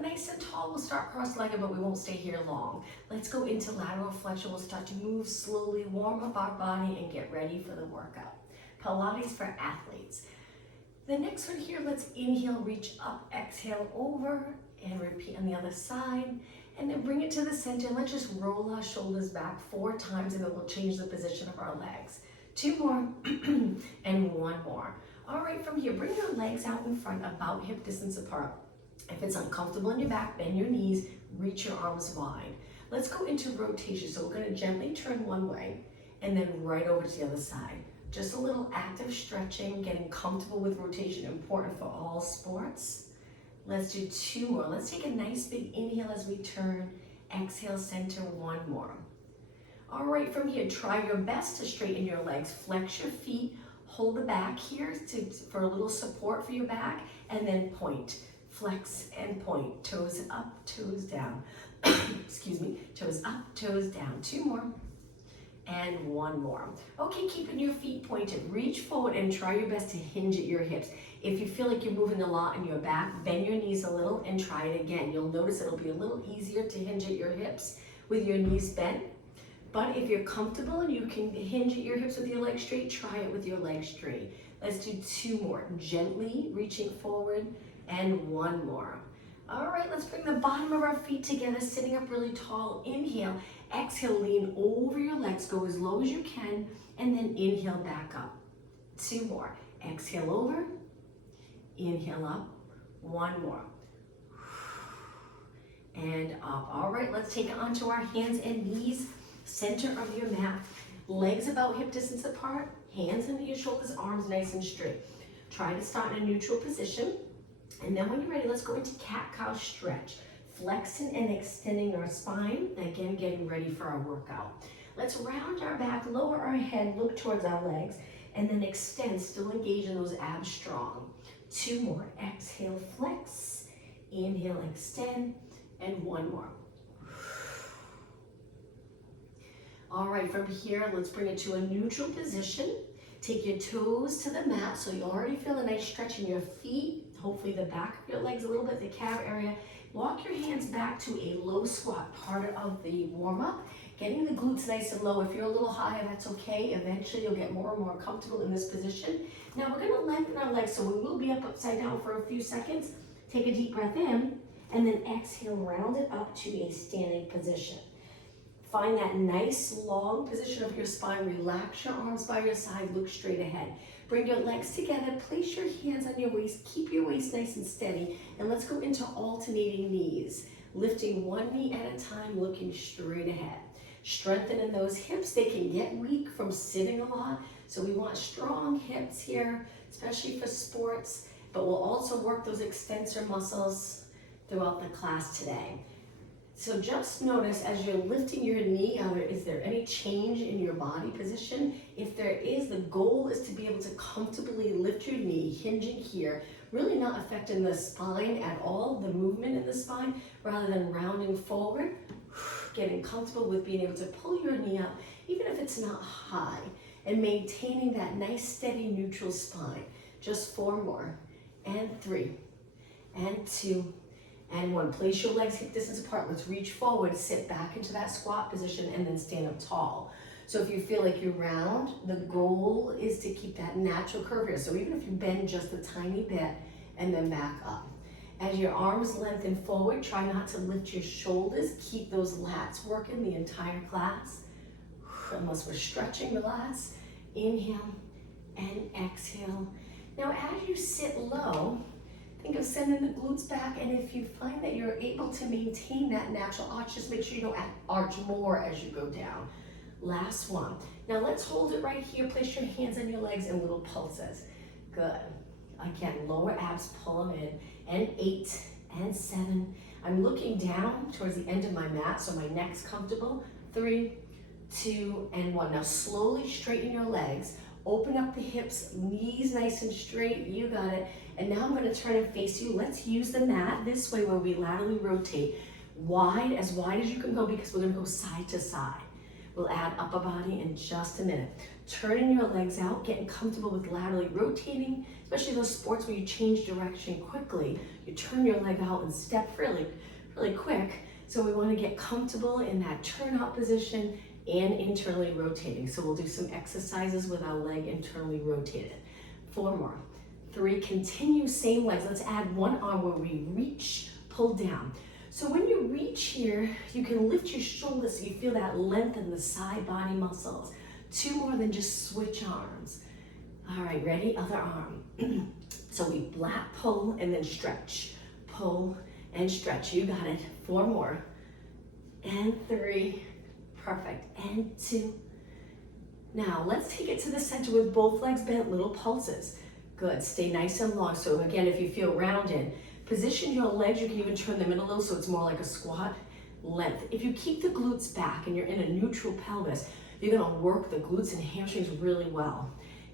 up nice and tall. We'll start cross-legged, but we won't stay here long. Let's go into lateral flexion. We'll start to move slowly, warm up our body, and get ready for the workout. Pilates for athletes. The next one here, let's inhale, reach up, exhale over, and repeat on the other side. And then bring it to the center. Let's just roll our shoulders back 4 times, and then we'll change the position of our legs. 2 more, and 1 more. All right, from here, bring your legs out in front, about hip distance apart. If it's uncomfortable in your back, bend your knees, reach your arms wide. Let's go into rotation. So we're gonna gently turn one way, and then right over to the other side. Just a little active stretching, getting comfortable with rotation, important for all sports. Let's do 2 more. Let's take a nice big inhale as we turn. Exhale, center, 1 more. All right, from here, try your best to straighten your legs. Flex your feet, hold the back here for a little support for your back, and then point. Flex and point. Toes up, toes down. Excuse me, toes up, toes down. 2 more. And 1 more. Okay, keeping your feet pointed, reach forward and try your best to hinge at your hips. If you feel like you're moving a lot in your back, bend your knees a little and try it again. You'll notice it'll be a little easier to hinge at your hips with your knees bent. But if you're comfortable and you can hinge at your hips with your legs straight, try it with your legs straight. Let's do 2 more. Gently reaching forward and 1 more. All right, let's bring the bottom of our feet together, sitting up really tall. Inhale, exhale, lean over your legs, go as low as you can, and then inhale back up. 2 more. Exhale over, inhale up, 1 more. And up. All right, let's take it onto our hands and knees, center of your mat. Legs about hip distance apart, hands under your shoulders, arms nice and straight. Try to start in a neutral position. And then when you're ready, let's go into cat-cow stretch. Flexing and extending our spine, again, getting ready for our workout. Let's round our back, lower our head, look towards our legs, and then extend, still engaging those abs strong. 2 more. Exhale, flex. Inhale, extend, and 1 more. All right, from here, let's bring it to a neutral position. Take your toes to the mat, so you already feel a nice stretch in your feet, hopefully the back of your legs a little bit, the calf area. Walk your hands back to a low squat, part of the warm-up. Getting the glutes nice and low. If you're a little higher, that's okay. Eventually, you'll get more and more comfortable in this position. Now, we're gonna lengthen our legs, so we will be up upside down for a few seconds. Take a deep breath in, and then exhale, round it up to a standing position. Find that nice long position of your spine. Relax your arms by your side, look straight ahead. Bring your legs together, place your hands on your waist, keep your waist nice and steady, and let's go into alternating knees. Lifting one knee at a time, looking straight ahead. Strengthening those hips. They can get weak from sitting a lot, so we want strong hips here, especially for sports, but we'll also work those extensor muscles throughout the class today. So just notice as you're lifting your knee out, is there any change in your body position? If there is, the goal is to be able to comfortably lift your knee, hinging here, really not affecting the spine at all, the movement in the spine, rather than rounding forward, getting comfortable with being able to pull your knee up, even if it's not high, and maintaining that nice steady neutral spine. Just 4 more, and 3, and 2, and 1. Place your legs hip distance apart. Let's reach forward, sit back into that squat position, and then stand up tall. So if you feel like you're round, the goal is to keep that natural curve here. So even if you bend just a tiny bit, and then back up. As your arms lengthen forward, try not to lift your shoulders. Keep those lats working the entire class. Unless we're stretching the lats. Inhale and exhale. Now as you sit low, think of sending the glutes back, and if you find that you're able to maintain that natural arch, just make sure you don't arch more as you go down. Last one. Now let's hold it right here. Place your hands on your legs in little pulses. Good. Again, lower abs, pull them in. And 8, and 7. I'm looking down towards the end of my mat, so my neck's comfortable. 3, 2, and 1. Now slowly straighten your legs. Open up the hips, knees nice and straight. You got it. And now I'm going to turn and face you. Let's use the mat this way where we laterally rotate. Wide as you can go, because we're going to go side to side. We'll add upper body in just a minute. Turning your legs out, getting comfortable with laterally rotating, especially those sports where you change direction quickly. You turn your leg out and step really, really quick. So we want to get comfortable in that turnout position and internally rotating. So we'll do some exercises with our leg internally rotated. 4 more. 3, continue same legs. Let's add one arm where we reach, pull down. So when you reach here, you can lift your shoulders so you feel that length in the side body muscles. 2 more, than just switch arms. All right, ready? Other arm. So we black pull and then stretch. Pull and stretch. You got it. 4 more. And 3. Perfect. And 2. Now let's take it to the center with both legs bent, little pulses. Good. Stay nice and long. So again, if you feel rounded, position your legs. You can even turn them in a little so it's more like a squat length. If you keep the glutes back and you're in a neutral pelvis, you're going to work the glutes and hamstrings really well.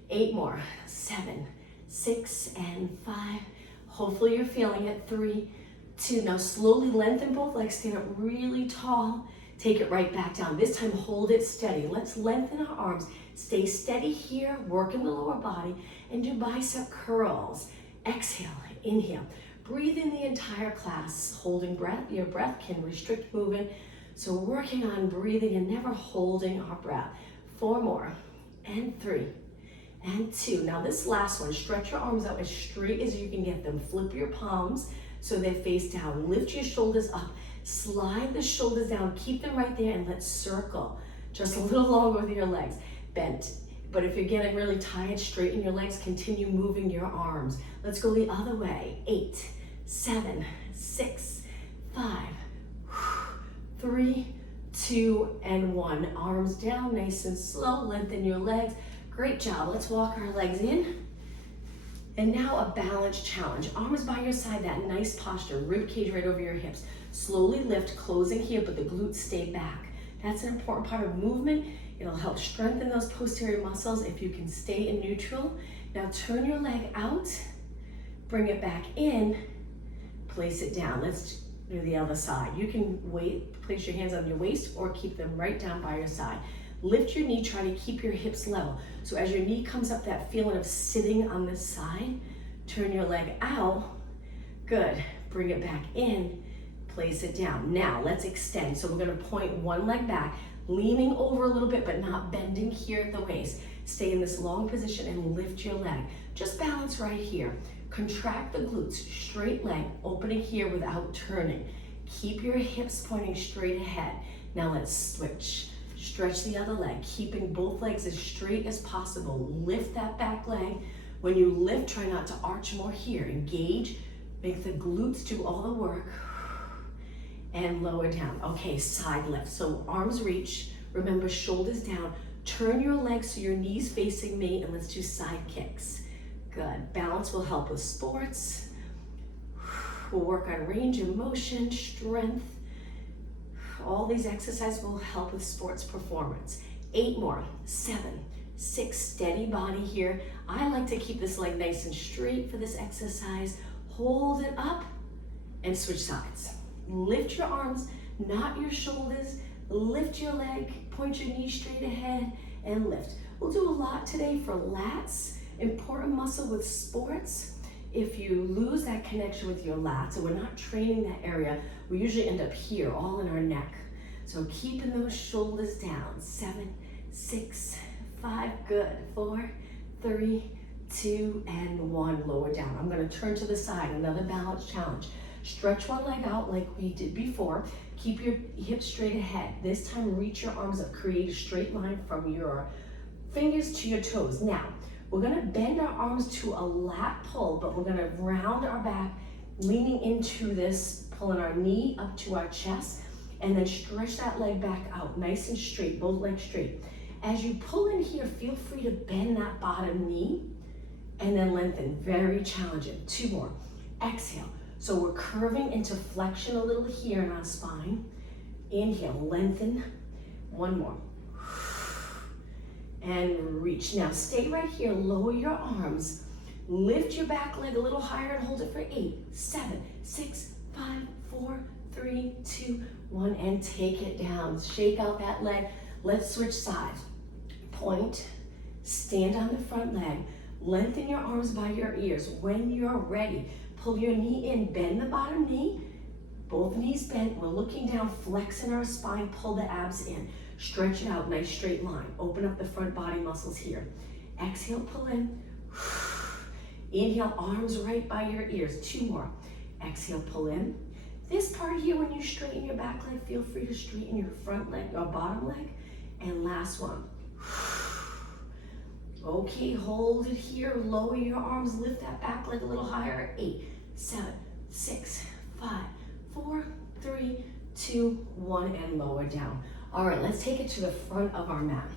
8 more. 7, 6, and 5. Hopefully you're feeling it. 3, 2. Now slowly lengthen both legs. Stand up really tall. Take it right back down. This time hold it steady. Let's lengthen our arms. Stay steady here. Work in the lower body and do bicep curls. Exhale. Inhale. Breathe in the entire class. Holding breath. Your breath can restrict movement. So working on breathing and never holding our breath. 4 more. And 3. And 2. Now this last one, stretch your arms out as straight as you can get them. Flip your palms so they're face down. Lift your shoulders up. Slide the shoulders down. Keep them right there and let's circle. Just a little longer with your legs. Bent. But if you're getting really tired, straighten your legs. Continue moving your arms. Let's go the other way. 8, 7, 6, 5, 3, 2, and 1. Arms down, nice and slow. Lengthen your legs. Great job. Let's walk our legs in. And now a balance challenge. Arms by your side, that nice posture. Rib cage right over your hips. Slowly lift, closing here, but the glutes stay back. That's an important part of movement. It'll help strengthen those posterior muscles if you can stay in neutral. Now turn your leg out, bring it back in, place it down. Let's do the other side. You can place your hands on your waist or keep them right down by your side. Lift your knee, try to keep your hips level. So as your knee comes up, that feeling of sitting on this side, turn your leg out. Good. Bring it back in, place it down. Now let's extend. So we're going to point one leg back, leaning over a little bit, but not bending here at the waist. Stay in this long position and lift your leg. Just balance right here. Contract the glutes, straight leg, opening here without turning. Keep your hips pointing straight ahead. Now let's switch. Stretch the other leg, keeping both legs as straight as possible. Lift that back leg. When you lift, try not to arch more here. Engage, make the glutes do all the work. And lower down. Okay, side lift. So arms reach, remember shoulders down. Turn your legs so your knees facing me and let's do side kicks. Good. Balance will help with sports. We'll work on range of motion, strength. All these exercises will help with sports performance. 8 more. 7, 6, steady body here. I like to keep this leg nice and straight for this exercise. Hold it up and switch sides. Lift your arms, not your shoulders. Lift your leg, point your knee straight ahead and lift. We'll do a lot today for lats, important muscle with sports. If you lose that connection with your lats, and we're not training that area, we usually end up here, all in our neck. So keeping those shoulders down. 7, 6, 5, good. 4, 3, 2, and 1. Lower down. I'm going to turn to the side, another balance challenge. Stretch one leg out like we did before. Keep your hips straight ahead. This time, reach your arms up. Create a straight line from your fingers to your toes. Now, we're gonna bend our arms to a lat pull, but we're gonna round our back, leaning into this, pulling our knee up to our chest, and then stretch that leg back out, nice and straight, both legs straight. As you pull in here, feel free to bend that bottom knee, and then lengthen, very challenging. 2 more, exhale. So we're curving into flexion a little here in our spine. Inhale, lengthen. 1 more. And reach. Now stay right here, lower your arms. Lift your back leg a little higher and hold it for 8, 7, 6, 5, 4, 3, 2, 1, and take it down. Shake out that leg. Let's switch sides. Point, stand on the front leg, lengthen your arms by your ears. When you're ready, pull your knee in, bend the bottom knee, both knees bent. We're looking down, flexing our spine, pull the abs in. Stretch it out, nice straight line. Open up the front body muscles here. Exhale, pull in. Inhale, arms right by your ears. 2 more. Exhale, pull in. This part here, when you straighten your back leg, feel free to straighten your front leg or bottom leg. And last one. Okay, hold it here. Lower your arms, lift that back leg a little higher. 8, 7, 6, 5, 4, 3, 2, 1, and lower down. All right, let's take it to the front of our mat.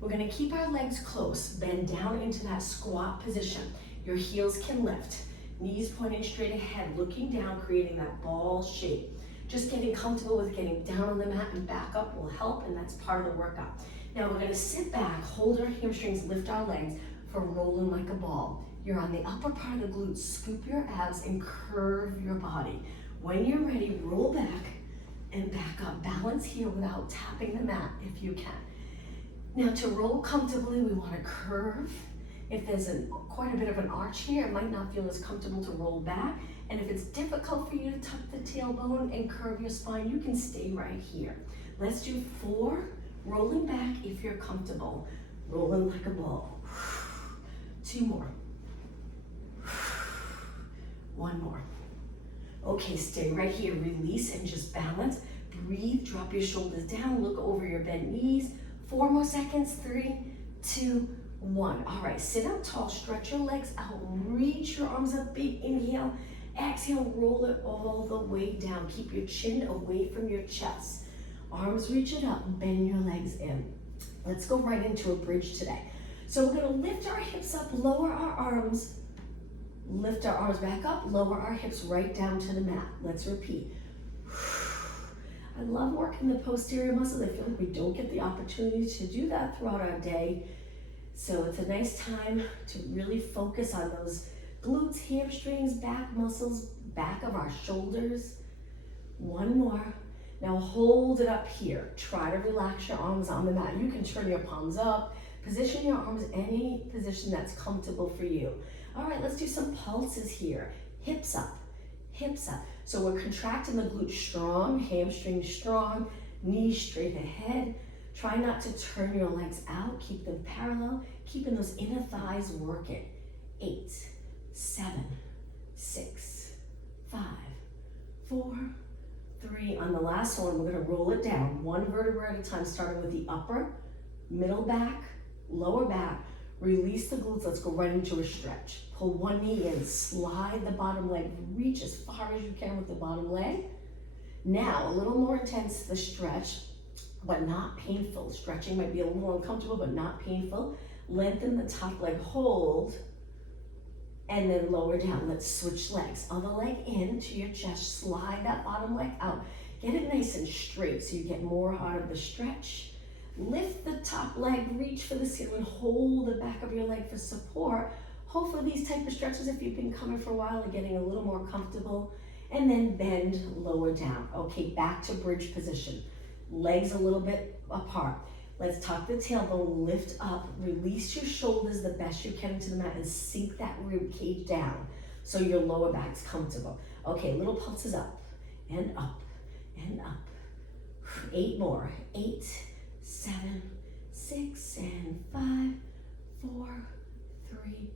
We're gonna keep our legs close, bend down into that squat position. Your heels can lift, knees pointing straight ahead, looking down, creating that ball shape. Just getting comfortable with getting down on the mat and back up will help, and that's part of the workout. Now we're gonna sit back, hold our hamstrings, lift our legs for rolling like a ball. You're on the upper part of the glutes, scoop your abs and curve your body. When you're ready, roll back and back up. Balance here without tapping the mat if you can. Now to roll comfortably, we wanna curve. If there's quite a bit of an arch here, it might not feel as comfortable to roll back. And if it's difficult for you to tuck the tailbone and curve your spine, you can stay right here. Let's do 4, rolling back if you're comfortable. Rolling like a ball. 2 more. 1 more. Okay, stay right here. Release and just balance. Breathe, drop your shoulders down, look over your bent knees. 4 more seconds. 3, 2, 1. All right, sit up tall, stretch your legs out, reach your arms up, big inhale. Exhale, roll it all the way down. Keep your chin away from your chest. Arms reach it up, bend your legs in. Let's go right into a bridge today. So we're gonna lift our hips up, lower our arms, lift our arms back up, lower our hips right down to the mat. Let's repeat. I love working the posterior muscles. I feel like we don't get the opportunity to do that throughout our day. So it's a nice time to really focus on those glutes, hamstrings, back muscles, back of our shoulders. 1 more. Now hold it up here. Try to relax your arms on the mat. You can turn your palms up. Position your arms any position that's comfortable for you. All right, let's do some pulses here. Hips up, hips up. So we're contracting the glutes strong, hamstrings strong, knees straight ahead. Try not to turn your legs out. Keep them parallel, keeping those inner thighs working. 8, 7, 6, 5, 4, 3. On the last one, we're gonna roll it down, 1 vertebra at a time, starting with the upper, middle back, lower back. Release the glutes, let's go right into a stretch. Pull 1 knee in, slide the bottom leg, reach as far as you can with the bottom leg. Now, a little more intense, the stretch, but not painful. Stretching might be a little uncomfortable, but not painful. Lengthen the top leg, hold, and then lower down. Let's switch legs. Other leg in to your chest, slide that bottom leg out. Get it nice and straight so you get more out of the stretch. Lift the top leg, reach for the ceiling, hold the back of your leg for support. Hopefully these type of stretches, if you've been coming for a while, are getting a little more comfortable. And then bend, lower down. Okay, back to bridge position. Legs a little bit apart. Let's tuck the tailbone, lift up, release your shoulders the best you can into the mat and sink that rib cage down so your lower back's comfortable. Okay, little pulses up and up and up. 8 more. 8, 7, 6, and 5, 4, 3,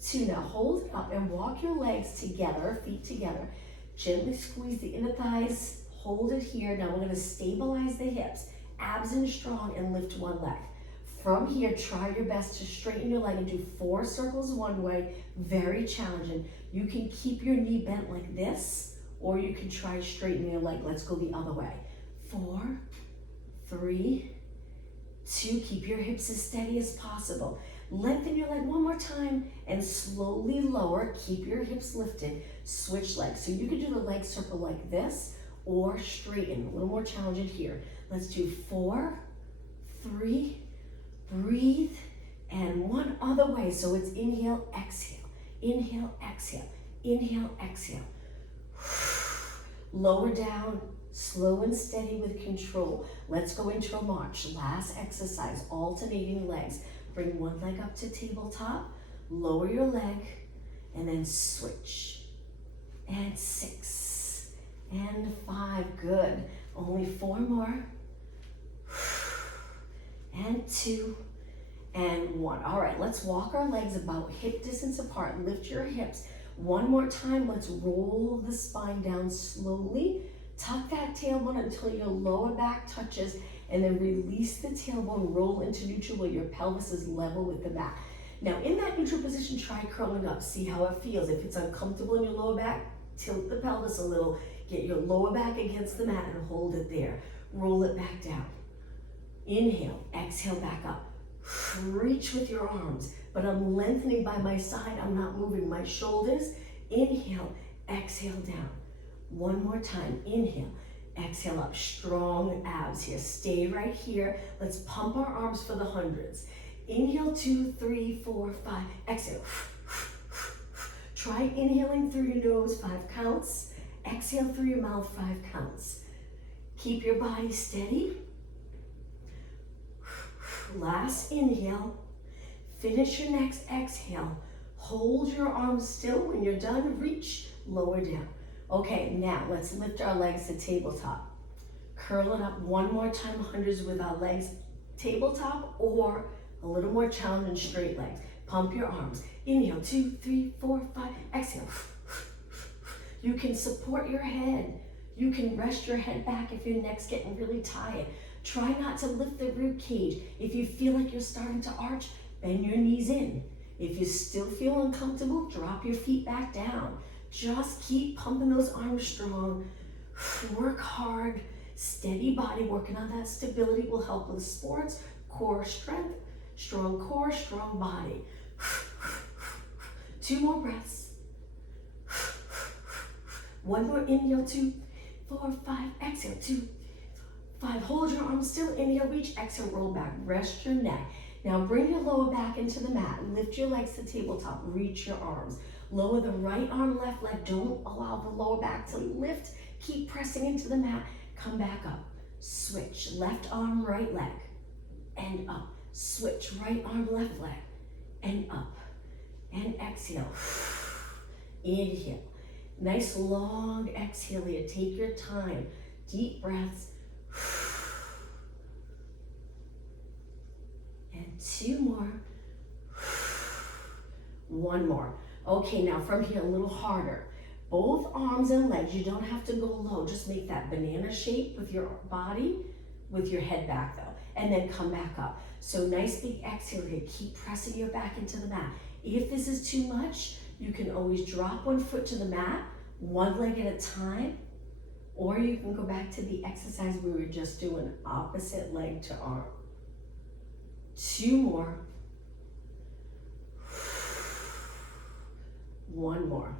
2. Now hold it up and walk your legs together, feet together. Gently squeeze the inner thighs, hold it here. Now we're gonna stabilize the hips, abs in strong, and lift 1 leg. From here, try your best to straighten your leg and do 4 circles one way, very challenging. You can keep your knee bent like this, or you can try straightening your leg. Let's go the other way. 4, 3, 2, keep your hips as steady as possible. Lengthen your leg 1 more time and slowly lower, keep your hips lifted, switch legs. So you can do the leg circle like this or straighten, a little more challenging here. Let's do 4, 3, breathe, and 1 other way. So it's inhale, exhale, inhale, exhale, inhale, exhale. Lower down, slow and steady with control. Let's go into a march. Last exercise, alternating legs. Bring one leg up to tabletop, lower your leg, and then switch. And 6, and 5, good. Only 4 more. And 2, and 1. All right, let's walk our legs about hip distance apart. Lift your hips. One more time, let's roll the spine down slowly. Tuck that tailbone until your lower back touches, and then release the tailbone, roll into neutral where your pelvis is level with the mat. Now in that neutral position, try curling up. See how it feels. If it's uncomfortable in your lower back, tilt the pelvis a little. Get your lower back against the mat and hold it there. Roll it back down. Inhale, exhale back up. Reach with your arms, but I'm lengthening by my side. I'm not moving my shoulders. Inhale, exhale down. One more time, inhale, exhale up. Strong abs here. Stay right here. Let's pump our arms for the hundreds. Inhale, 2, 3, 4, 5. Exhale. Try inhaling through your nose, 5 counts. Exhale through your mouth, 5 counts. Keep your body steady. Last inhale. Finish your next exhale. Hold your arms still. When you're done, reach, lower down. Okay, now let's lift our legs to tabletop. Curl it up one more time, hundreds with our legs tabletop, or a little more challenge and straight legs. Pump your arms. Inhale, 2, 3, 4, 5. Exhale. You can support your head. You can rest your head back if your neck's getting really tired. Try not to lift the rib cage. If you feel like you're starting to arch, bend your knees in. If you still feel uncomfortable, drop your feet back down. Just keep pumping those arms strong. Work hard. Steady body. Working on that stability will help with sports, core strength, strong core, strong body. 2 more breaths. 1 more inhale, 2, 4, 5. Exhale, 2, 5. Hold your arms still. Inhale, reach. Exhale, roll back. Rest your neck. Now bring your lower back into the mat. Lift your legs to tabletop. Reach your arms. Lower the right arm, left leg. Don't allow the lower back to lift. Keep pressing into the mat. Come back up. Switch. Left arm, right leg. And up. Switch. Right arm, left leg. And up. And exhale. Inhale. Nice long exhale here. Take your time. Deep breaths. And 2 more. 1 more. Okay, now from here, a little harder. Both arms and legs, you don't have to go low. Just make that banana shape with your body, with your head back though, and then come back up. So nice big exhale here. Keep pressing your back into the mat. If this is too much, you can always drop 1 foot to the mat, 1 leg at a time, or you can go back to the exercise we were just doing, opposite leg to arm. 2 more. 1 more.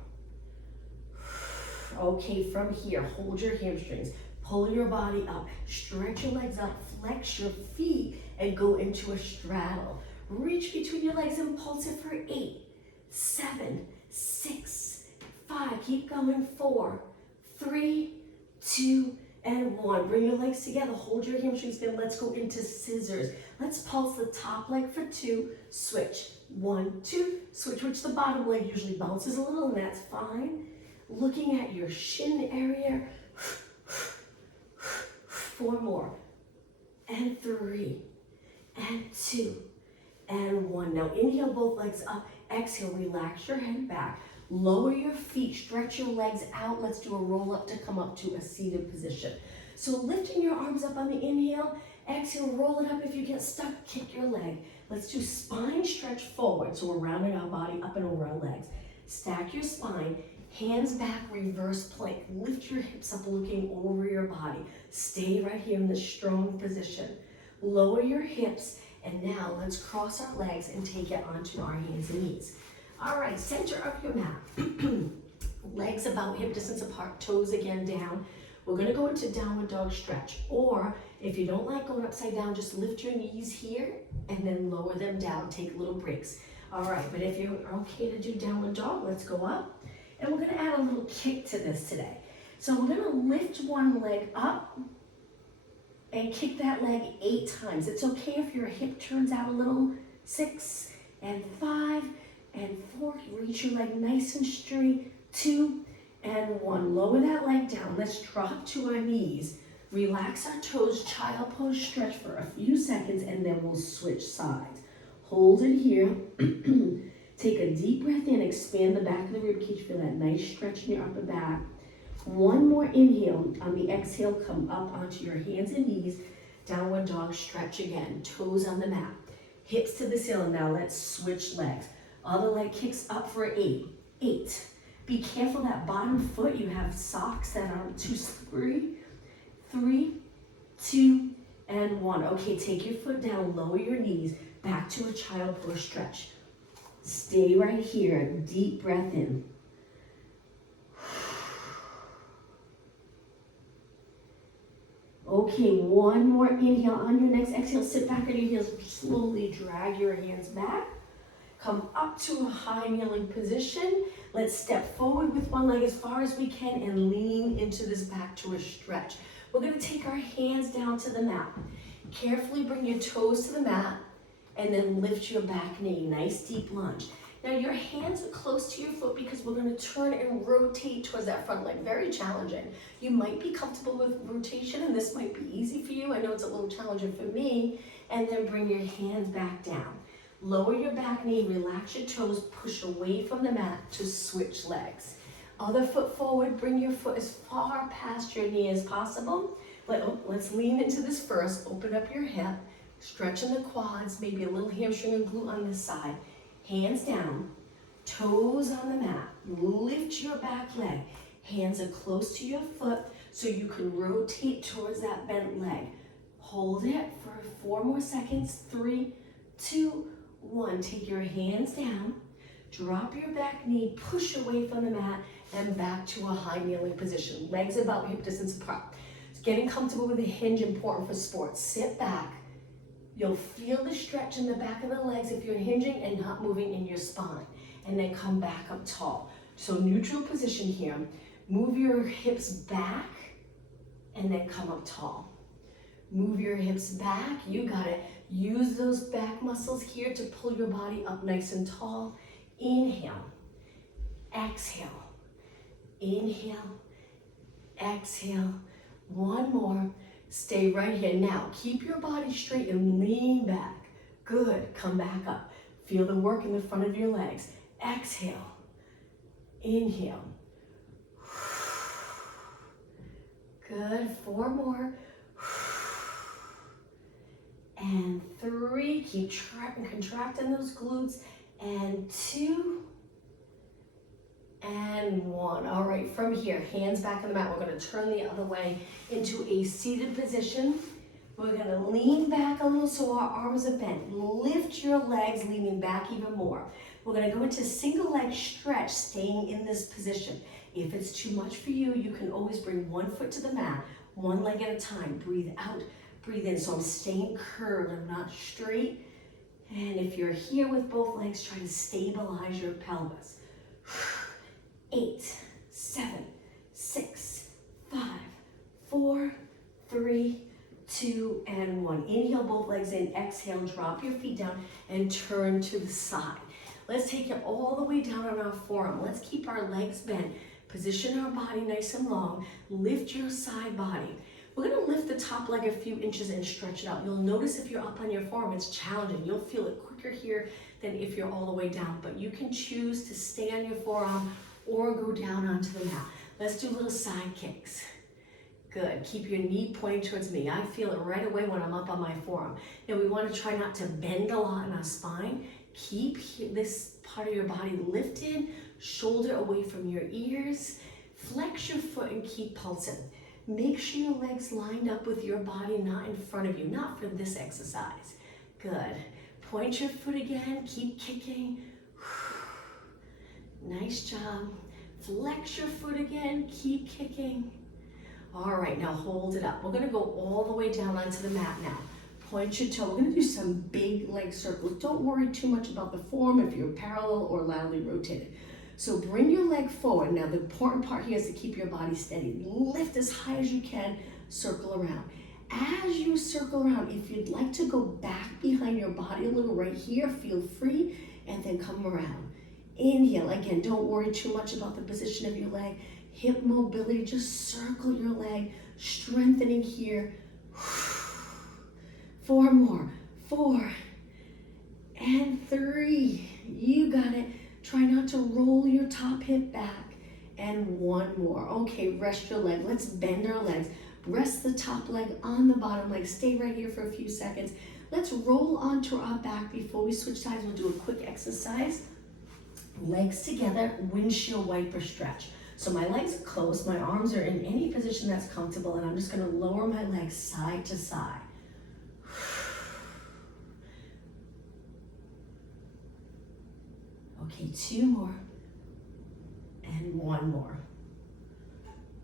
Okay, from here, hold your hamstrings. Pull your body up. Stretch your legs up. Flex your feet and go into a straddle. Reach between your legs and pulse it for 8, 7, 6, 5. Keep going. 4, 3, 2, and 1. Bring your legs together. Hold your hamstrings in. Let's go into scissors. Let's pulse the top leg for 2. Switch. 1, 2. Switch, which the bottom leg usually bounces a little, and that's fine. Looking at your shin area. 4 more. And 3. And 2. And 1. Now inhale both legs up. Exhale, relax your head back. Lower your feet, stretch your legs out. Let's do a roll up to come up to a seated position. So lifting your arms up on the inhale, exhale, roll it up. If you get stuck, kick your leg. Let's do spine stretch forward. So we're rounding our body up and over our legs. Stack your spine, hands back, reverse plank. Lift your hips up, looking over your body. Stay right here in this strong position. Lower your hips, and now let's cross our legs and take it onto our hands and knees. All right, center of your mat. Legs about hip distance apart, toes again down. We're gonna go into downward dog stretch, or if you don't like going upside down, just lift your knees here and then lower them down, take little breaks. All right, but if you're okay to do downward dog, let's go up. And we're gonna add a little kick to this today. So we're gonna lift one leg up and kick that leg 8 times. It's okay if your hip turns out a little. 6 and 5 and 4. Reach your leg nice and straight. 2 and 1. Lower that leg down. Let's drop to our knees. Relax our toes, child pose stretch for a few seconds, and then we'll switch sides. Hold it here. Take a deep breath in, expand the back of the rib cage. Feel that nice stretch in your upper back. One more inhale. On the exhale, come up onto your hands and knees. Downward dog stretch again. Toes on the mat. Hips to the ceiling. Now let's switch legs. Other leg kicks up for 8. 8. Be careful that bottom foot. You have socks that aren't too slippery. 3, 2, and 1. Okay, take your foot down, lower your knees, back to a child pose stretch. Stay right here, deep breath in. Okay, one more inhale. On your next exhale, sit back on your heels, slowly drag your hands back. Come up to a high kneeling position. Let's step forward with one leg as far as we can and lean into this back to a stretch. We're gonna take our hands down to the mat. Carefully bring your toes to the mat and then lift your back knee. Nice deep lunge. Now your hands are close to your foot because we're gonna turn and rotate towards that front leg. Very challenging. You might be comfortable with rotation and this might be easy for you. I know it's a little challenging for me. And then bring your hands back down. Lower your back knee, relax your toes, push away from the mat to switch legs. Other foot forward, bring your foot as far past your knee as possible. Let's lean into this first. Open up your hip, stretching the quads, maybe a little hamstring and glute on this side. Hands down, toes on the mat. Lift your back leg. Hands are close to your foot so you can rotate towards that bent leg. Hold it for 4 more seconds. 3, 2, 1. Take your hands down. Drop your back knee, push away from the mat, and back to a high kneeling position. Legs about hip distance apart. Getting comfortable with a hinge, important for sports. Sit back. You'll feel the stretch in the back of the legs if you're hinging and not moving in your spine. And then come back up tall. So neutral position here. Move your hips back and then come up tall. Move your hips back. You got it. Use those back muscles here to pull your body up nice and tall. Inhale, exhale, inhale, exhale. One more. Stay right here. Now, keep your body straight and lean back. Good. Come back up. Feel the work in the front of your legs. Exhale, inhale. Good. 4 more. And 3. Keep contracting those glutes. And 2, and 1. All right, from here, hands back on the mat. We're gonna turn the other way into a seated position. We're gonna lean back a little so our arms are bent. Lift your legs, leaning back even more. We're gonna go into single leg stretch, staying in this position. If it's too much for you, you can always bring one foot to the mat, one leg at a time. Breathe out, breathe in. So I'm staying curved, I'm not straight. And if you're here with both legs, try to stabilize your pelvis. 8, 7, 6, 5, 4, 3, 2, and 1. Inhale both legs in, exhale, drop your feet down and turn to the side. Let's take it all the way down on our forearm. Let's keep our legs bent. Position our body nice and long. Lift your side body. We're gonna lift the top leg a few inches and stretch it out. You'll notice if you're up on your forearm, it's challenging. You'll feel it quicker here than if you're all the way down, but you can choose to stay on your forearm or go down onto the mat. Let's do little side kicks. Good, keep your knee pointing towards me. I feel it right away when I'm up on my forearm. Now we wanna try not to bend a lot in our spine. Keep this part of your body lifted, shoulder away from your ears. Flex your foot and keep pulsing. Make sure your legs lined up with your body, not in front of you, not for this exercise. Good. Point your foot again, keep kicking. Nice job. Flex your foot again, keep kicking. All right, now hold it up. We're gonna go all the way down onto the mat now. Point your toe. We're gonna do some big leg circles. Don't worry too much about the form if you're parallel or laterally rotated. So bring your leg forward. Now the important part here is to keep your body steady. Lift as high as you can, circle around. As you circle around, if you'd like to go back behind your body a little right here, feel free, and then come around. Inhale, again, don't worry too much about the position of your leg. Hip mobility, just circle your leg, strengthening here. 4 more, 4, and 3. You got it. Try not to roll your top hip back. And 1 more. Okay, rest your leg. Let's bend our legs. Rest the top leg on the bottom leg. Stay right here for a few seconds. Let's roll onto our back. Before we switch sides, we'll do a quick exercise. Legs together, windshield wiper stretch. So my legs are closed, my arms are in any position that's comfortable, and I'm just gonna lower my legs side to side. Okay, 2 more, and 1 more.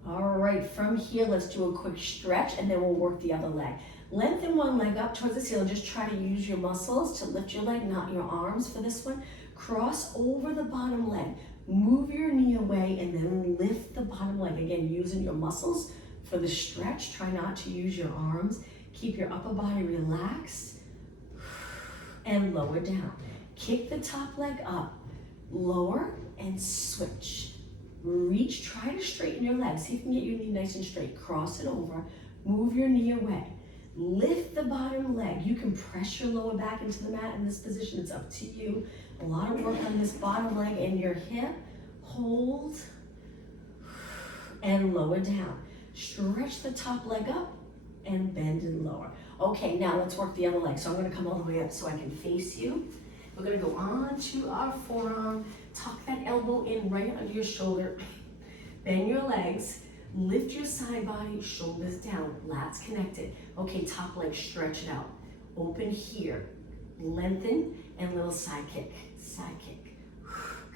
All right, from here, let's do a quick stretch, and then we'll work the other leg. Lengthen one leg up towards the ceiling. Just try to use your muscles to lift your leg, not your arms for this one. Cross over the bottom leg. Move your knee away, and then lift the bottom leg. Again, using your muscles for the stretch. Try not to use your arms. Keep your upper body relaxed, and lower down. Kick the top leg up. Lower and switch. Reach, try to straighten your legs. See if you can get your knee nice and straight. Cross it over, move your knee away. Lift the bottom leg. You can press your lower back into the mat in this position. It's up to you. A lot of work on this bottom leg and your hip. Hold and lower down. Stretch the top leg up and bend and lower. Okay, now let's work the other leg. So I'm gonna come all the way up so I can face you. We're gonna go on to our forearm, tuck that elbow in right under your shoulder, bend your legs, lift your side body, shoulders down, lats connected. Okay, top leg, stretch it out. Open here, lengthen, and little side kick, side kick.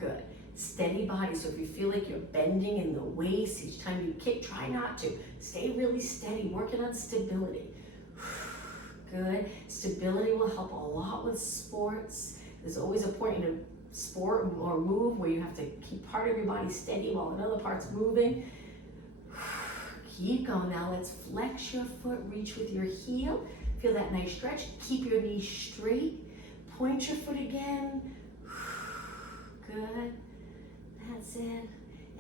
Good. Steady body, so if you feel like you're bending in the waist each time you kick, try not to. Stay really steady, working on stability. Good. Stability will help a lot with sports. There's always a point in a sport or move where you have to keep part of your body steady while another part's moving. Keep going. Now let's flex your foot, reach with your heel. Feel that nice stretch. Keep your knees straight. Point your foot again. Good. That's it.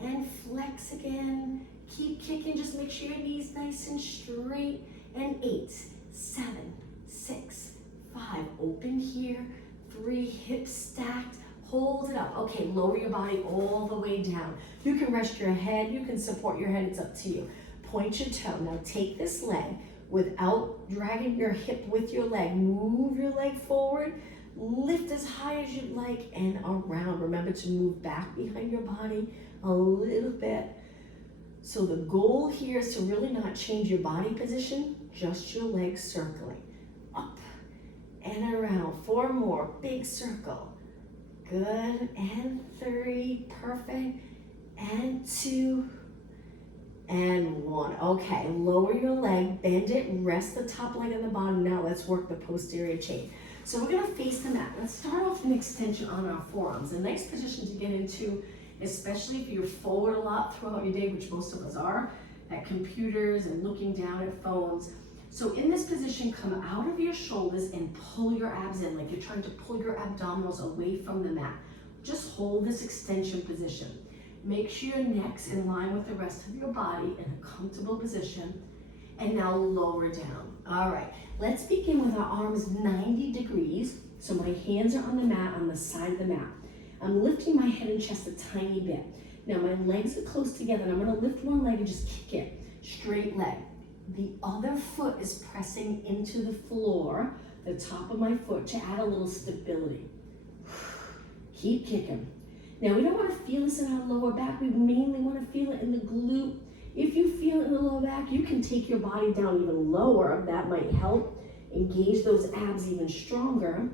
And flex again. Keep kicking. Just make sure your knees nice and straight. And 8, 7, 6, 5. Open here. 3, hips stacked. Hold it up. Okay, lower your body all the way down. You can rest your head. You can support your head. It's up to you. Point your toe. Now take this leg without dragging your hip with your leg. Move your leg forward. Lift as high as you'd like and around. Remember to move back behind your body a little bit. So the goal here is to really not change your body position, just your legs circling. Up and around. 4 more. Big circle. Good. And 3. Perfect. And 2. And 1. Okay, lower your leg, bend it, rest the top leg on the bottom. Now let's work the posterior chain. So we're gonna face the mat. Let's start off an extension on our forearms. A nice position to get into, especially if you're forward a lot throughout your day, which most of us are, at computers and looking down at phones. So in this position, come out of your shoulders and pull your abs in, like you're trying to pull your abdominals away from the mat. Just hold this extension position. Make sure your neck's in line with the rest of your body in a comfortable position. And now lower down. All right, let's begin with our arms 90 degrees. So my hands are on the mat, on the side of the mat. I'm lifting my head and chest a tiny bit. Now my legs are close together and I'm gonna lift one leg and just kick it. Straight leg. The other foot is pressing into the floor, the top of my foot, to add a little stability. Keep kicking. Now we don't want to feel this in our lower back. We mainly want to feel it in the glute. If you feel it in the lower back, you can take your body down even lower. That might help engage those abs even stronger.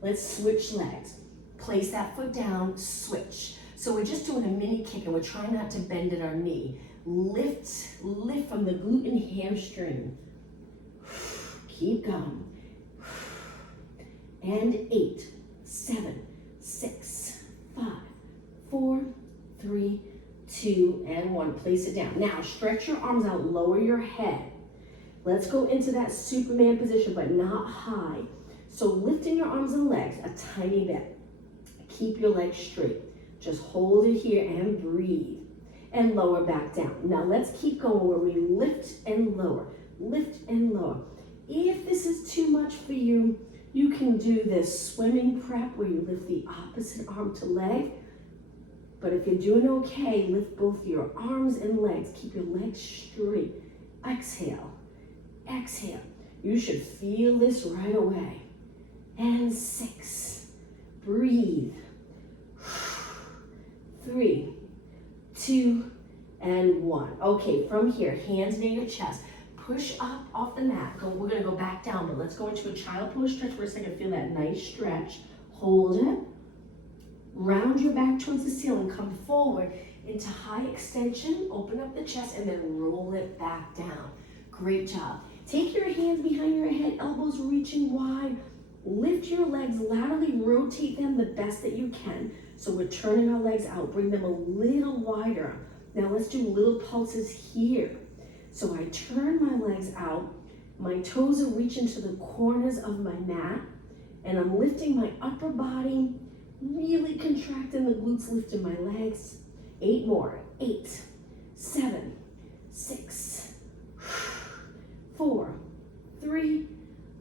Let's switch legs. Place that foot down, switch. So we're just doing a mini kick and we're trying not to bend at our knee. Lift from the glute and hamstring. Keep going. And 8, 7, 6, 5, 4, 3, 2, and 1. Place it down. Now, stretch your arms out, lower your head. Let's go into that Superman position, but not high. So lifting your arms and legs a tiny bit. Keep your legs straight. Just hold it here and breathe. And lower back down. Now let's keep going where we lift and lower. Lift and lower. If this is too much for you, you can do this swimming prep where you lift the opposite arm to leg. But if you're doing okay, lift both your arms and legs. Keep your legs straight. Exhale. Exhale. You should feel this right away. And 6. Breathe. 3, 2, and 1. Okay, from here, hands near your chest. Push up off the mat. We're going to go back down, but let's go into a child pose stretch for a second. Feel that nice stretch. Hold it. Round your back towards the ceiling. Come forward into high extension. Open up the chest and then roll it back down. Great job. Take your hands behind your head, elbows reaching wide. Lift your legs laterally, rotate them the best that you can. So we're turning our legs out. Bring them a little wider. Now let's do little pulses here. So I turn my legs out. My toes are reaching to the corners of my mat. And I'm lifting my upper body, really contracting the glutes, lifting my legs. 8 more. 8, 7, 6, 4, 3,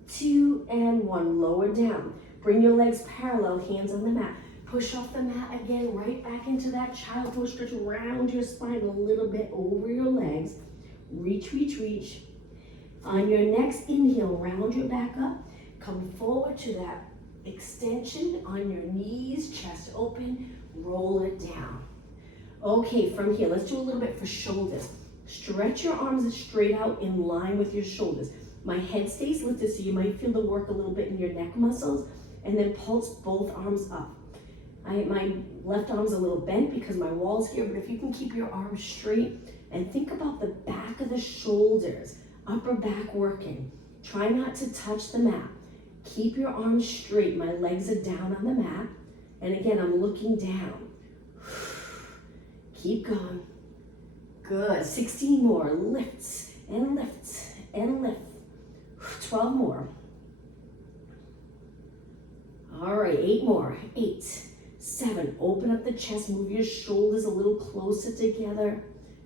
2, and 1. Lower down. Bring your legs parallel, hands on the mat. Push off the mat again, right back into that child pose stretch. Round your spine a little bit over your legs. Reach, reach, reach. On your next inhale, round your back up. Come forward to that extension on your knees, chest open. Roll it down. Okay, from here, let's do a little bit for shoulders. Stretch your arms straight out in line with your shoulders. My head stays lifted, so you might feel the work a little bit in your neck muscles. And then pulse both arms up. My left arm's a little bent because my wall's here, but if you can keep your arms straight and think about the back of the shoulders, upper back working. Try not to touch the mat. Keep your arms straight. My legs are down on the mat. And again, I'm looking down. Keep going. Good. 16 more. Lifts and lifts and lift. 12 more. All right, 8 more. 8, 7. Open up the chest. Move your shoulders a little closer together.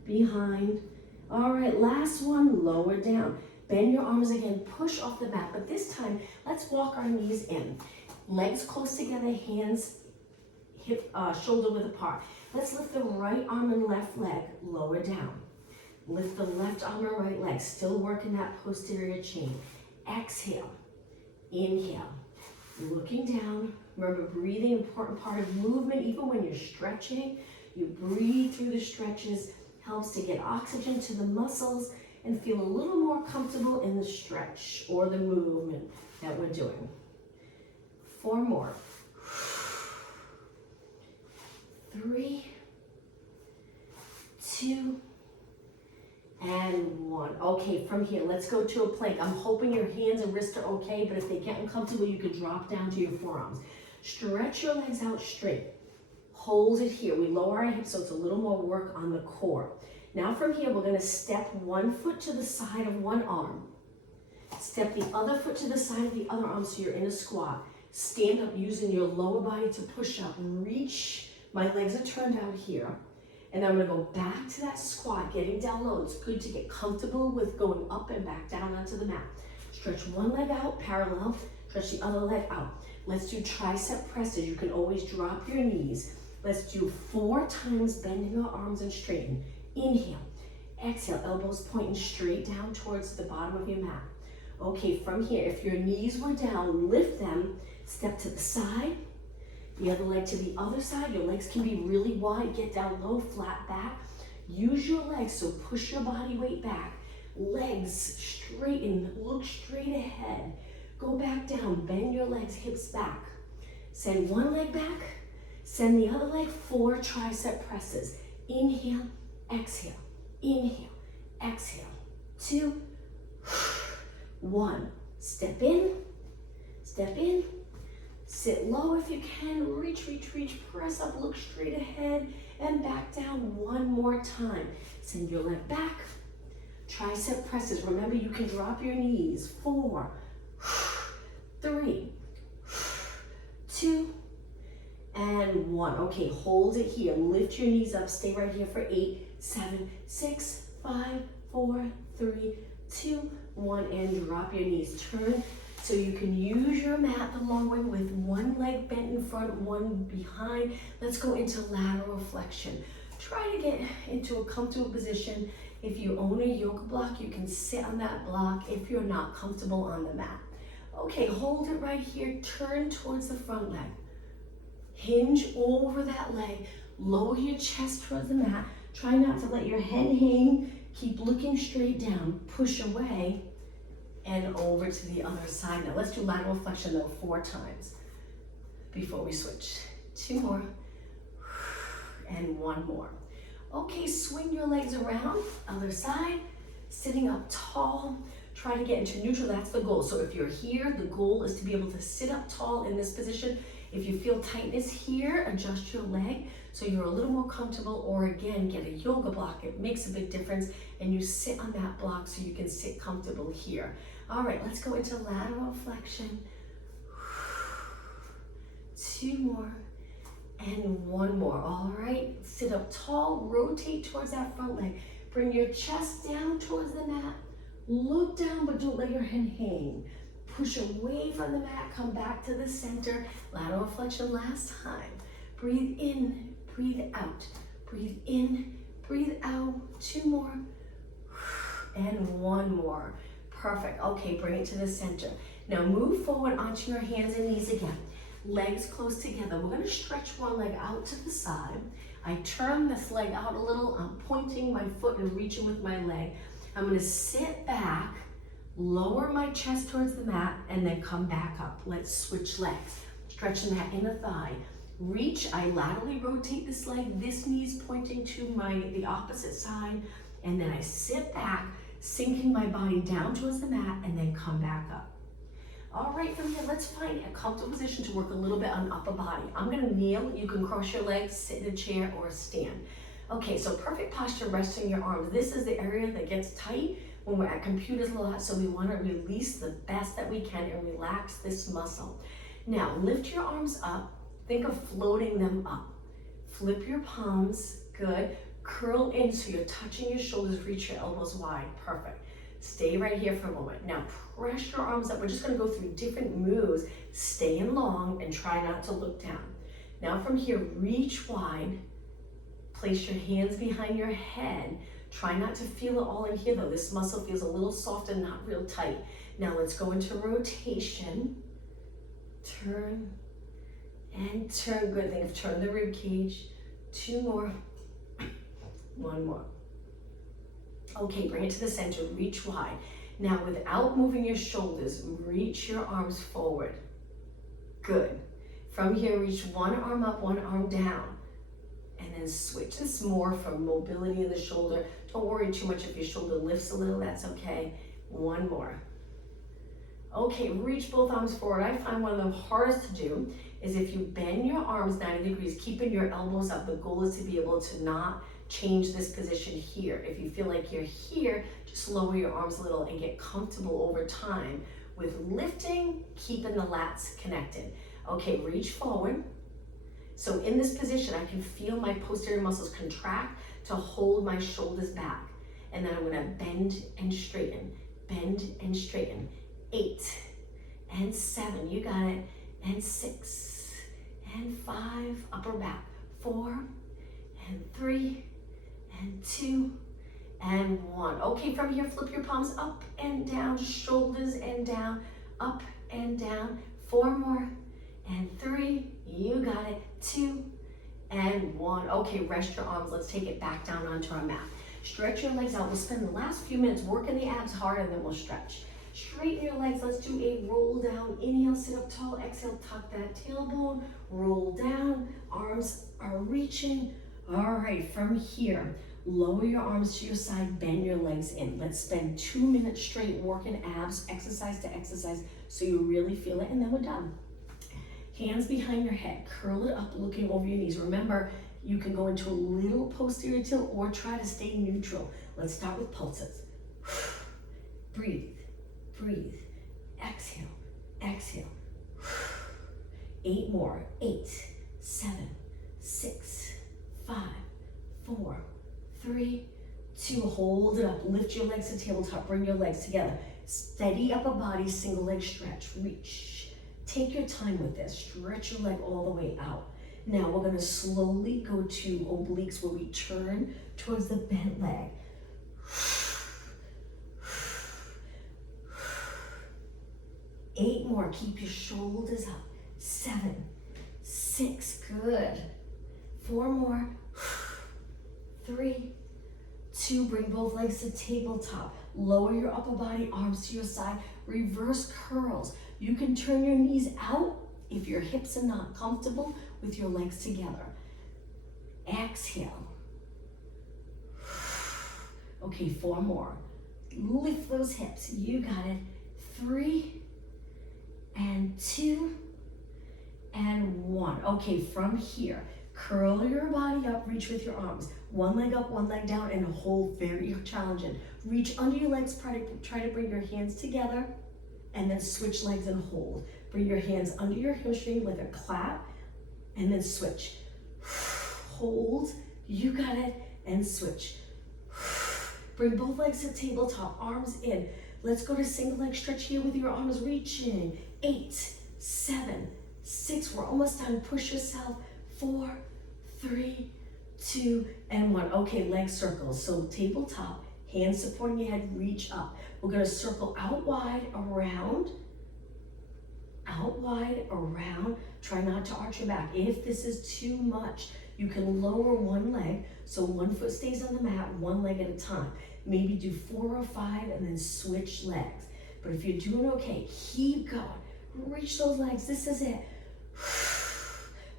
Behind. All right, last one. Lower down. Bend your arms again. Push off the mat. But this time, let's walk our knees in. Legs close together. Hands hip, shoulder width apart. Let's lift the right arm and left leg. Lower down. Lift the left arm and right leg. Still working that posterior chain. Exhale. Inhale. Looking down. Remember, breathing, important part of movement. Even when you're stretching, you breathe through the stretches. Helps to get oxygen to the muscles and feel a little more comfortable in the stretch or the movement that we're doing. 4 more. 3, 2, and 1. Okay, from here, let's go to a plank. I'm hoping your hands and wrists are okay, but if they get uncomfortable, you can drop down to your forearms. Stretch your legs out straight. Hold it here. We lower our hips, so it's a little more work on the core. Now from here, we're going to step one foot to the side of one arm. Step the other foot to the side of the other arm, so you're in a squat. Stand up using your lower body to push up. Reach. My legs are turned out here. And I'm going to go back to that squat, getting down low. It's good to get comfortable with going up and back down onto the mat. Stretch one leg out, parallel. Stretch the other leg out. Let's do tricep presses. You can always drop your knees. Let's do 4 times, bending your arms and straighten. Inhale. Exhale, elbows pointing straight down towards the bottom of your mat. Okay, from here, if your knees were down, lift them. Step to the side. The other leg to the other side. Your legs can be really wide. Get down low, flat back. Use your legs, so push your body weight back. Legs straighten, look straight ahead. Go back down, bend your legs, hips back. Send one leg back, send the other leg. 4 tricep presses. Inhale, exhale, inhale, exhale. 2, 1. Step in, step in. Sit low if you can, reach, reach, reach, press up, look straight ahead, and back down one more time. Send your leg back. Tricep presses. Remember, you can drop your knees. 4, 3, 2, and 1. Okay, hold it here. Lift your knees up. Stay right here for 8, 7, 6, 5, 4, 3, 2, 1, and drop your knees. Turn so you can use your mat the long way with one leg bent in front, one behind. Let's go into lateral flexion. Try to get into a comfortable position. If you own a yoga block, you can sit on that block if you're not comfortable on the mat. Okay, hold it right here. Turn towards the front leg. Hinge over that leg. Lower your chest towards the mat. Try not to let your head hang. Keep looking straight down. Push away and over to the other side. Now let's do lateral flexion though 4 times before we switch. 2 more and 1 more. Okay, swing your legs around, other side, sitting up tall. Try to get into neutral, that's the goal. So if you're here, the goal is to be able to sit up tall in this position. If you feel tightness here, adjust your leg so you're a little more comfortable, or again, get a yoga block. It makes a big difference, and you sit on that block so you can sit comfortable here. All right, let's go into lateral flexion. 2 more and 1 more. All right, sit up tall, rotate towards that front leg. Bring your chest down towards the mat. Look down, but don't let your head hang. Push away from the mat, come back to the center. Lateral flexion last time. Breathe in, breathe out. Breathe in, breathe out. 2 more and 1 more. Perfect. Okay, bring it to the center. Now move forward onto your hands and knees again. Legs close together. We're going to stretch one leg out to the side. I turn this leg out a little. I'm pointing my foot and reaching with my leg. I'm going to sit back, lower my chest towards the mat, and then come back up. Let's switch legs. Stretching that inner thigh. Reach, I laterally rotate this leg. This knee is pointing to the opposite side. And then I sit back, sinking my body down towards the mat, and then come back up. All right, from here, let's find a comfortable position to work a little bit on upper body. I'm gonna kneel. You can cross your legs, sit in a chair, or stand. Okay, so perfect posture, resting your arms. This is the area that gets tight when we're at computers a lot, so we wanna release the best that we can and relax this muscle. Now, lift your arms up. Think of floating them up. Flip your palms, good. Curl in so you're touching your shoulders, reach your elbows wide, perfect. Stay right here for a moment. Now press your arms up. We're just gonna go through different moves. Stay in long and try not to look down. Now from here, reach wide. Place your hands behind your head. Try not to feel it all in here though. This muscle feels a little soft and not real tight. Now let's go into rotation. Turn and turn. Good thing. Turn the rib cage. 2 more. 1 more. Okay, bring it to the center, reach wide. Now without moving your shoulders, reach your arms forward. Good. From here, reach one arm up, one arm down. And then switch. This is more for mobility in the shoulder. Don't worry too much if your shoulder lifts a little, that's okay. 1 more. Okay, reach both arms forward. I find one of the hardest to do is if you bend your arms 90 degrees, keeping your elbows up. The goal is to be able to not change this position here. If you feel like you're here, just lower your arms a little and get comfortable over time with lifting, keeping the lats connected. Okay, reach forward. So in this position, I can feel my posterior muscles contract to hold my shoulders back. And then I'm gonna bend and straighten, 8 and 7, you got it, and 6 and 5, upper back, 4 and 3 and 2 and 1. Okay, from here, flip your palms up and down, shoulders and down, up and down. 4 more and 3, you got it, 2 and 1. Okay, rest your arms. Let's take it back down onto our mat. Stretch your legs out. We'll spend the last few minutes working the abs hard and then we'll stretch. Straighten your legs. Let's do a roll down. Inhale, sit up tall. Exhale, tuck that tailbone. Roll down. Arms are reaching. All right, from here, lower your arms to your side, bend your legs in. Let's spend 2 minutes straight working abs, exercise to exercise, so you really feel it, and then we're done. Hands behind your head, curl it up, looking over your knees. Remember, You can go into a little posterior tilt or try to stay neutral. Let's start with pulses. Breathe, breathe. Exhale, exhale. 8 more. 8, 7, 6, 5, 4, 3, 2. Hold it up. Lift your legs to tabletop. Bring your legs together. Steady upper body, single leg stretch. Reach. Take your time with this. Stretch your leg all the way out. Now we're going to slowly go to obliques where we turn towards the bent leg. 8 more. Keep your shoulders up. 7, 6. Good. 4 more. 3, 2. Bring both legs to tabletop. Lower your upper body, arms to your side. Reverse curls. You can turn your knees out if your hips are not comfortable with your legs together. Exhale. Okay, 4 more. Lift those hips. You got it. 3 and 2 and 1. Okay, from here, curl your body up, reach with your arms. One leg up, one leg down, and hold. Very challenging. Reach under your legs, try to bring your hands together, and then switch legs and hold. Bring your hands under your hamstring like a clap, and then switch. Hold, you got it, and switch. Bring both legs to tabletop, arms in. Let's go to single leg stretch here with your arms reaching. 8, 7, 6, we're almost done. Push yourself. 4, 3, 2, and 1. Okay, leg circles. So tabletop, hands supporting your head, reach up. We're gonna circle out wide, around. Try not to arch your back. If this is too much, you can lower one leg, so one foot stays on the mat, one leg at a time. Maybe do 4 or 5 and then switch legs. But if you're doing okay, keep going. Reach those legs, this is it.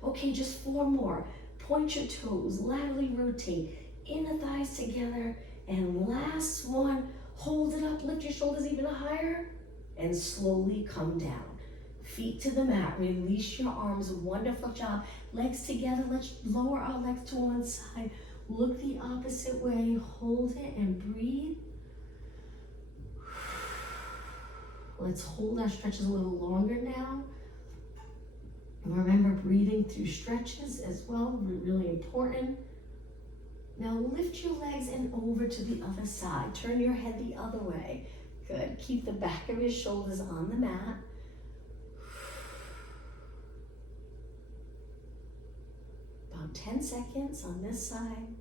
Okay, just 4 more. Point your toes, laterally rotate, inner thighs together, and last one, hold it up, lift your shoulders even higher, and slowly come down. Feet to the mat, release your arms, wonderful job. Legs together, let's lower our legs to one side. Look the opposite way, hold it and breathe. Let's hold our stretches a little longer now. Remember, breathing through stretches as well, really important. Now lift your legs and over to the other side. Turn your head the other way. Good, keep the back of your shoulders on the mat. About 10 seconds on this side.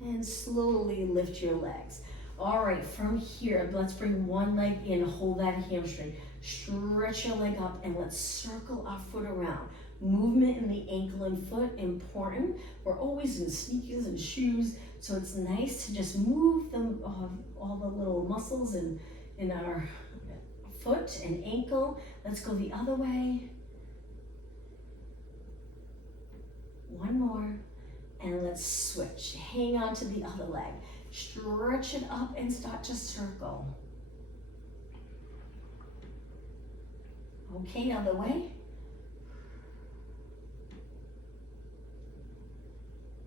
And slowly lift your legs. All right, from here, let's bring one leg in, hold that hamstring. Stretch your leg up and let's circle our foot around. Movement in the ankle and foot, important. We're always in sneakers and shoes, so it's nice to just move them, all the little muscles in our foot and ankle. Let's go the other way. One more, and let's switch. Hang on to the other leg. Stretch it up and start to circle. Okay, other way.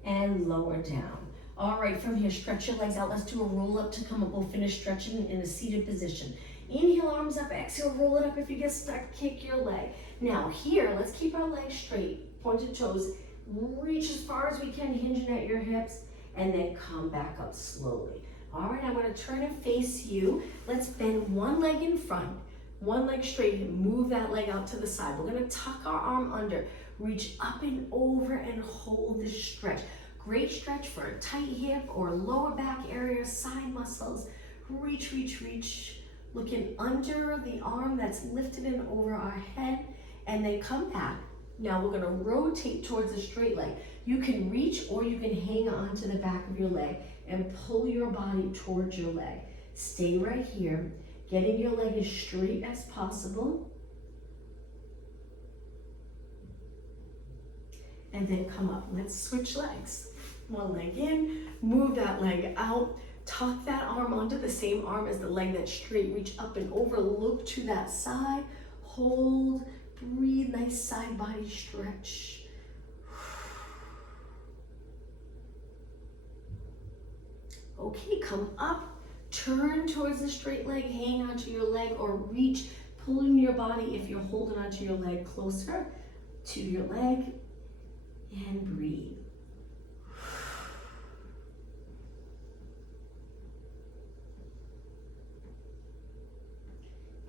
And lower down. All right, from here, stretch your legs out. Let's do a roll up to come up. We'll finish stretching in a seated position. Inhale, arms up, exhale, roll it up. If you get stuck, kick your leg. Now here, let's keep our legs straight, pointed toes. Reach as far as we can, hinging at your hips, and then come back up slowly. All right, I'm gonna turn and face you. Let's bend one leg in front, one leg straight, and move that leg out to the side. We're gonna tuck our arm under, reach up and over and hold this stretch. Great stretch for a tight hip or lower back area, side muscles. Reach, reach, reach. Looking under the arm that's lifted in over our head, and then come back. Now we're gonna rotate towards the straight leg. You can reach or you can hang on to the back of your leg and pull your body towards your leg. Stay right here, getting your leg as straight as possible. And then come up. Let's switch legs. One leg in, move that leg out, tuck that arm onto the same arm as the leg that's straight. Reach up and over, look to that side, hold, Breathe, nice side body stretch. Okay, come up, turn towards the straight leg, hang onto your leg or reach, pulling your body if you're holding onto your leg closer to your leg, and breathe.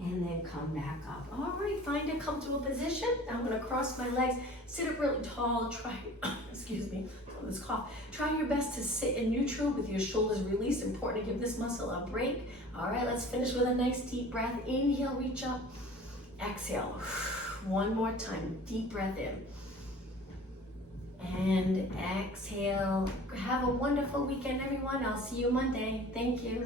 And then come back up. All right, find a comfortable position. I'm gonna cross my legs, sit up really tall, try, excuse me, this cough. Try your best to sit in neutral with your shoulders released. Important to give this muscle a break. All right, let's finish with a nice deep breath. Inhale, reach up. Exhale. One more time, deep breath in. And exhale. Have a wonderful weekend, everyone. I'll see you Monday. Thank you.